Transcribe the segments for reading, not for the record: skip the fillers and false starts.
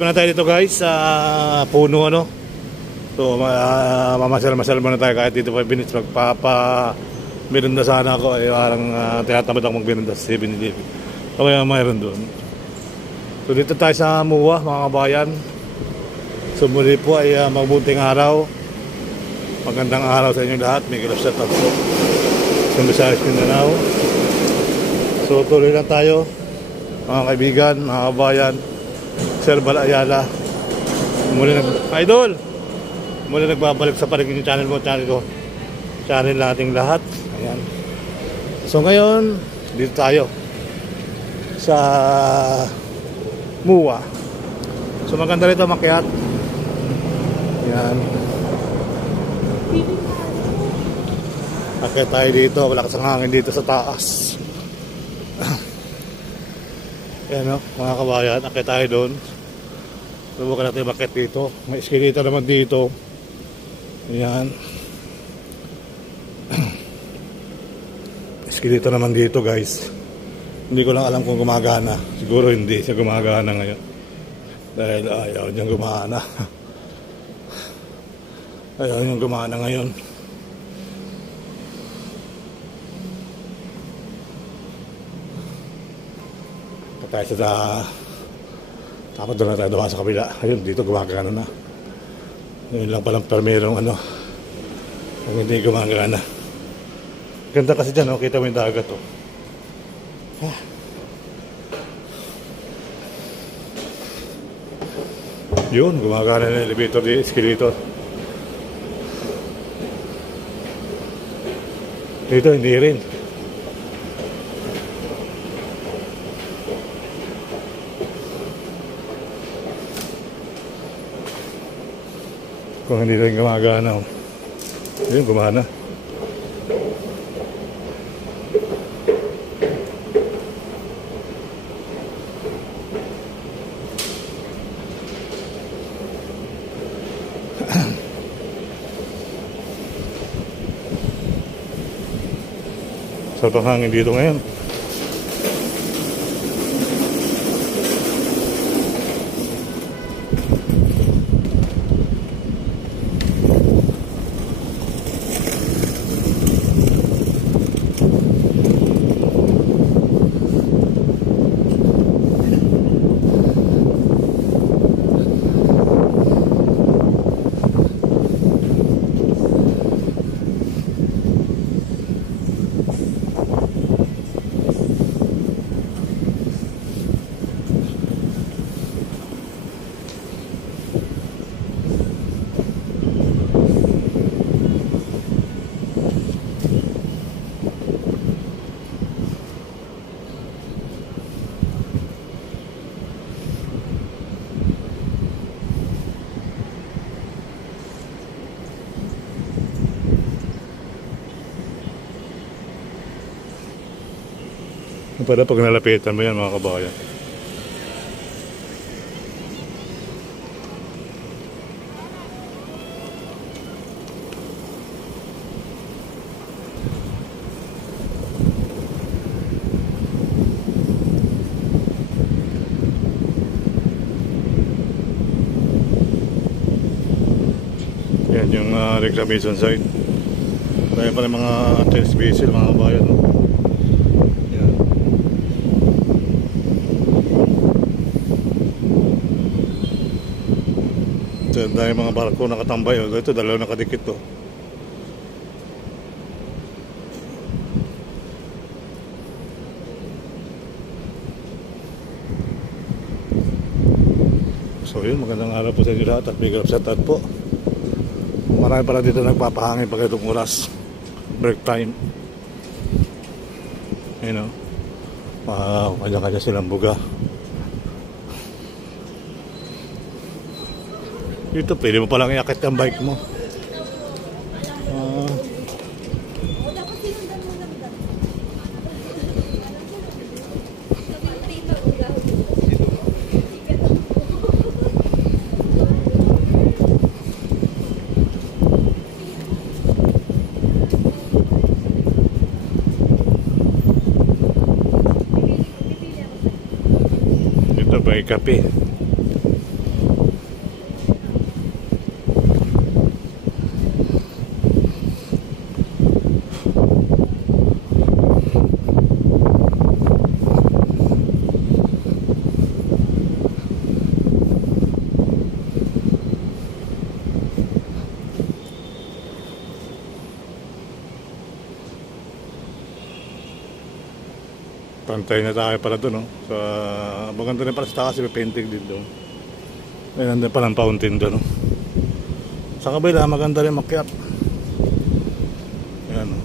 muna tayo dito guys sa puno ano. So mamasyal-masyal muna tayo kahit dito 5 minutes. Magpapa-merenda sana ako. Parang tinatamad ako mag-merenda sa 7-Eleven. So kaya mayroon doon. So dito tayo sa Muwa mga kabayan. So muli po ay mabuting araw. Magandang araw sa inyo lahat. May galap sa po sa Visayas, Mindanao. So tuloy lang tayo mga kaibigan, mga kabayan. Sir Bal Ayala muli nagbabalik sa paligid channel mo, channel nating lahat. Ayan. So ngayon dito tayo sa Muwa. So maganda rito makyat. Ayan. Akyat tayo dito, malakas ang hangin dito sa taas. Ayan o, mga kabayan, akyat tayo doon. Subukan natin makyat dito. May escalator naman dito. Ayan. Escalator naman dito guys. Hindi ko lang alam kung gumagana. Siguro hindi siya gumagana ngayon. Dahil ayaw niyang gumana. Ayaw niyang gumana ngayon. Tayo sa tapos doon na tayo dumaan sa kabila. Ayun, dito gumagana na. Yun lang palang permerong ano kung hindi gumagana. Ganda kasi dyan, oh. Kita mo yung dagat oh. Yun, gumagana na yung elevator di escalator. Dito hindi rin. Kung hindi rin gumagana, yun, gumana. Sarap ang hangin dito ngayon. Para pag nalapitan mo yan mga kabayan. Yan yung reclamation site. Kaya pala mga test vessel mga kabayan. Dahil mga barko nakatambay, oh. Ito dalawa nakadikit to. So yun, magandang araw po sa inyo lahat at big up sa tat po. Marami pala dito nagpapahangin pag itong oras, break time. You know, kanya-kanya silang buga. Dito, pwede mo palang iakit ang bike mo. Dito, may kape. Antay na tayo para doon, no? Sa maganda rin para sa takas, may painting din doon. May nandun pa ng fountain doon, no? Sa kabila, maganda rin makyat. Ayan, no?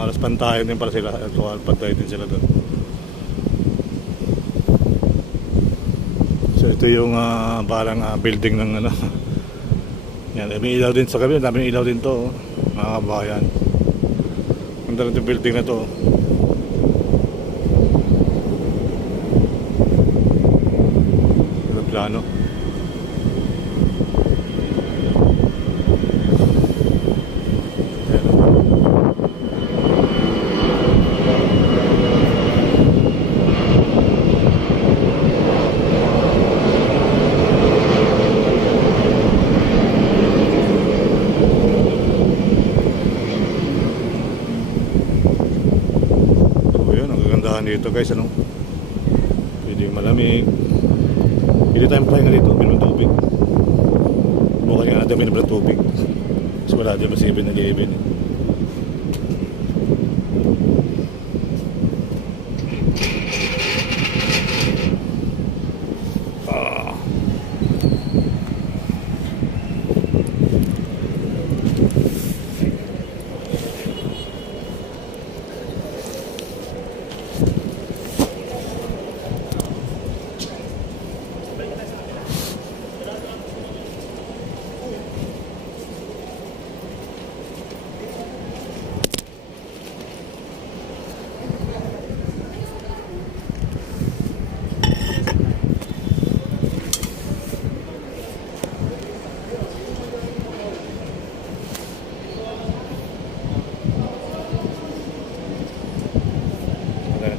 Halos pantayan din para sila. Pantayan din sila doon. So ito yung parang building ng ano. Yan, may ilaw din sa gabi. Daming ilaw din to, mga kabayan. Ganda rin yung building na to. Plano. So yun, ang kagandahan dito guys, ano? Pwede malamig. Hindi tayo magpahinga dito, minum tubig. Bukan nga natin minum tubig. Kasi wala dyan masipin na gawin.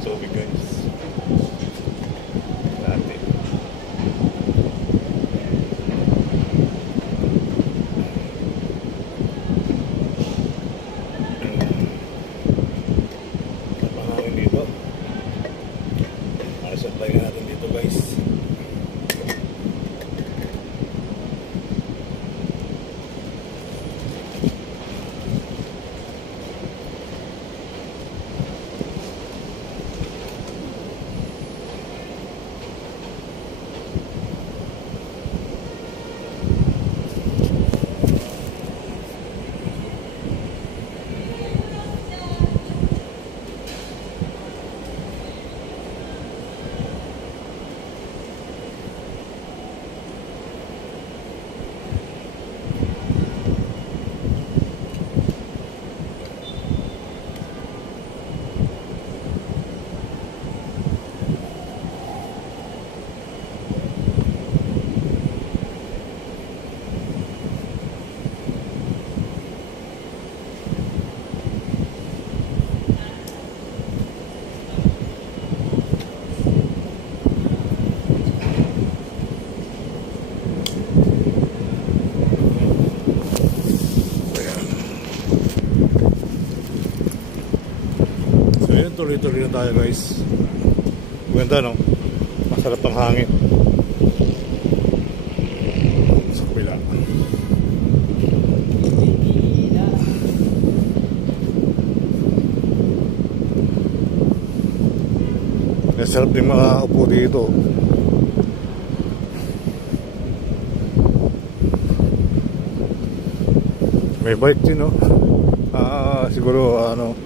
Tubig guys. Dati. Napahangin dito. Supply natin dito guys. Tuloy-tuloy na tayo guys. Ganda no? Masarap ang hangin. Sa kapila. Masarap din makaupo dito. May bike din no? Siguro ano,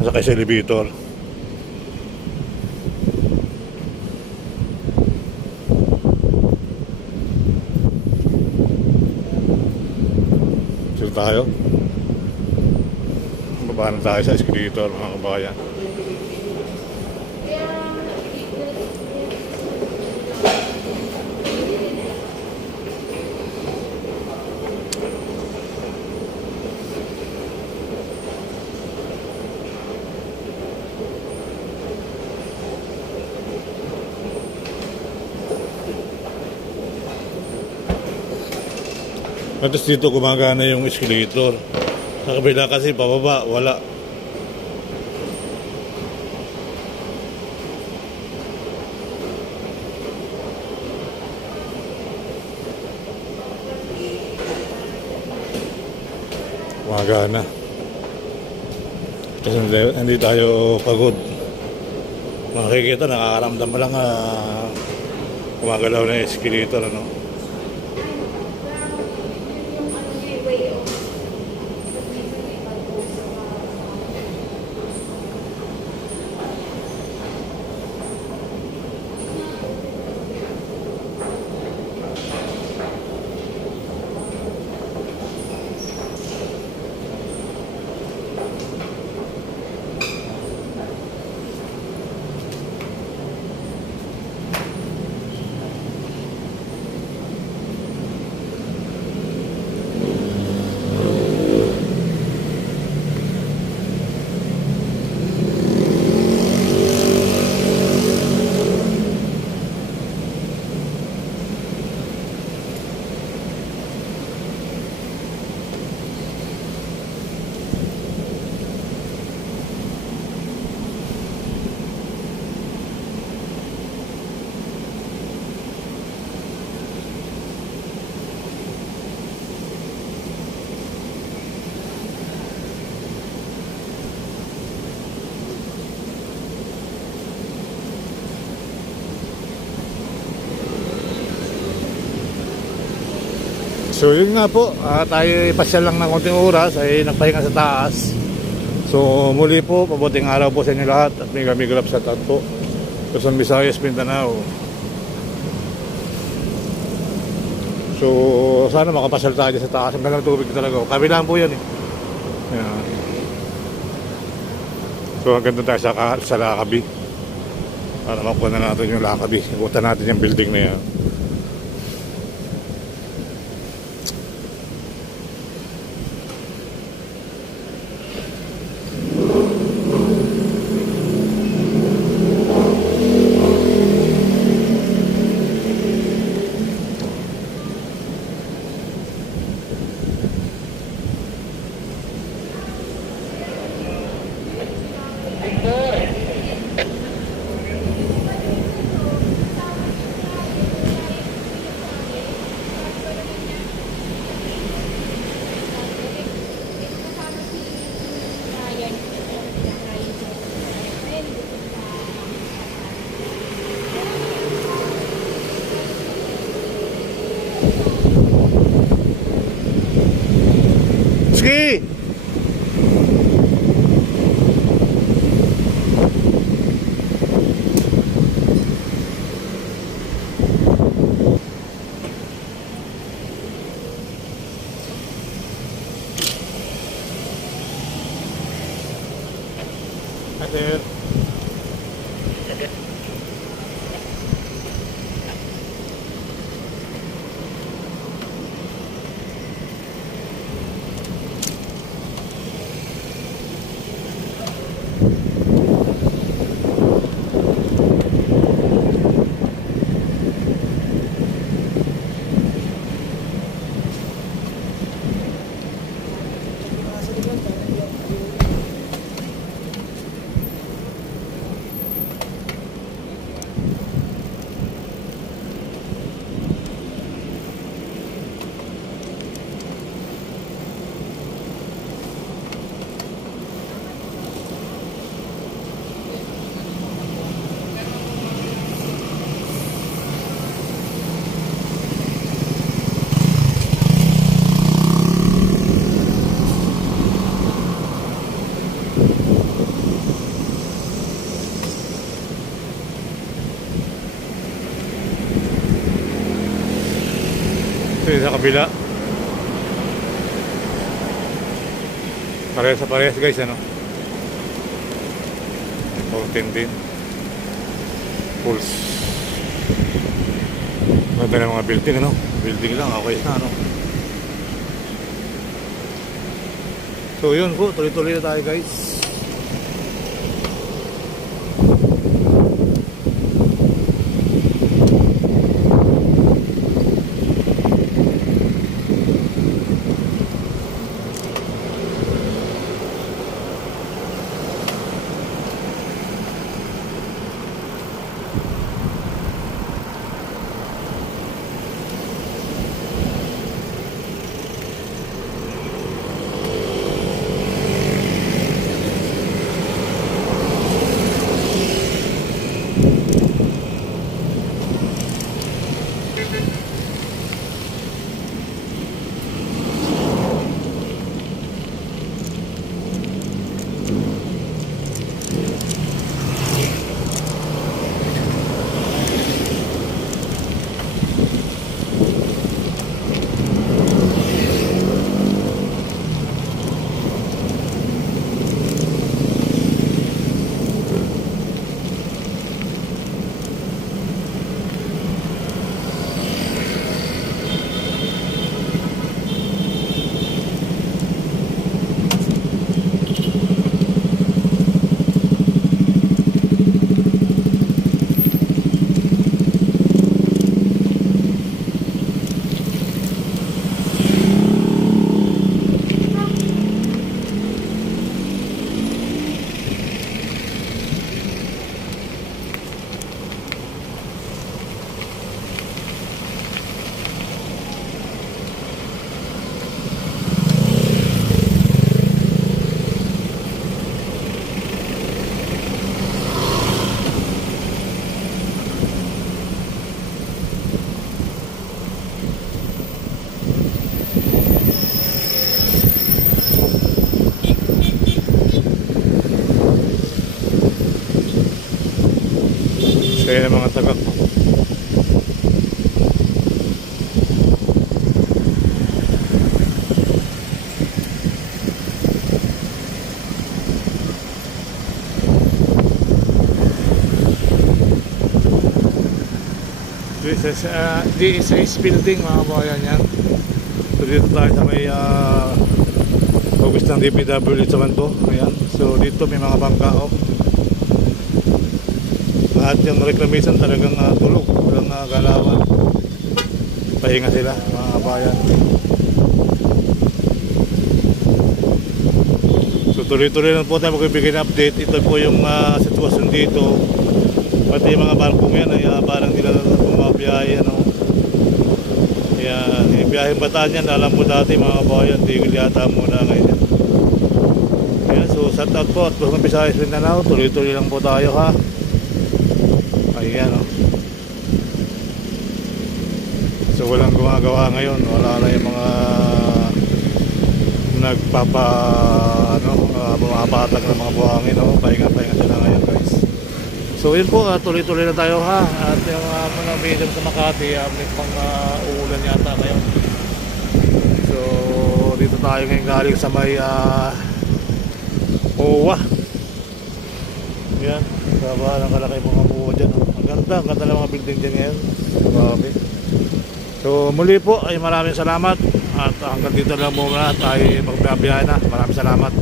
nasa kayo sa elevator. Sila tayo. Baba na tayo sa escalator mga kabayan. At dito gumagana yung escalator. Sa kabila kasi pababa, wala. Gumagana. Kasi hindi tayo pagod. Makikita, nakakaramdam mo lang gumagalaw na yung escalator, ano. So yun nga po, tayo ipasyal lang ng konting oras ay nagpahinga sa taas. So muli po, mabuting araw po sa inyo lahat at may gamigulap sa taon po. Luzon, Visayas, Mindanao. So sana makapasyal tayo sa taas. Ang ganda ng tubig talaga. Kabilaan po yan eh. Ayan. So hanggang doon tayo sa Lakabi. Para makuha na natin yung Lakabi. Ikutan natin yung building na yan. Ski! Sir. Ito sa kabila. Parehas sa parehas guys, ano? Fountain din. Pulse. Ganda ng mga building, ano? Building lang, okay na, ano? So yun po, tuloy-tuloy na tayo guys. tagak. DSS building mga kabayan yan. So dito tayo sa may office ng DPW sa Manto. Ayan. So dito may mga bangka lahat yung reclamation talagang tulog, walang galawan, pahinga sila mga kabayan. So tuloy-tuloy lang po tayo magbibigay ng update. Ito po yung sitwasyon dito. Pati yung mga barkong yan ay parang nila bumabiyahe Yan, yung biyaheng Bataan yan, alam mo dati mga kabayan, tigil yata muna ngayon. Ayan, so shout out po at Luzon, Visayas, Mindanao. Tuloy-tuloy lang po tayo ha. Ayan So walang gumagawa ngayon, wala na yung mga bumapatag ng mga buhangin pahinga-pahinga sila ngayon guys. So yun po, tuloy-tuloy na tayo ha. At yung mga medium sa Makati, may pang uulan yata ngayon. So dito tayo ngayon galing sa may OWA. Yan, ang kalaki mga buo dyan. Ang ganda ng mga building dyan ngayon. Grabe. So muli po ay maraming salamat. At hanggang dito lang muna tayo magbabiyahe na. Maraming salamat.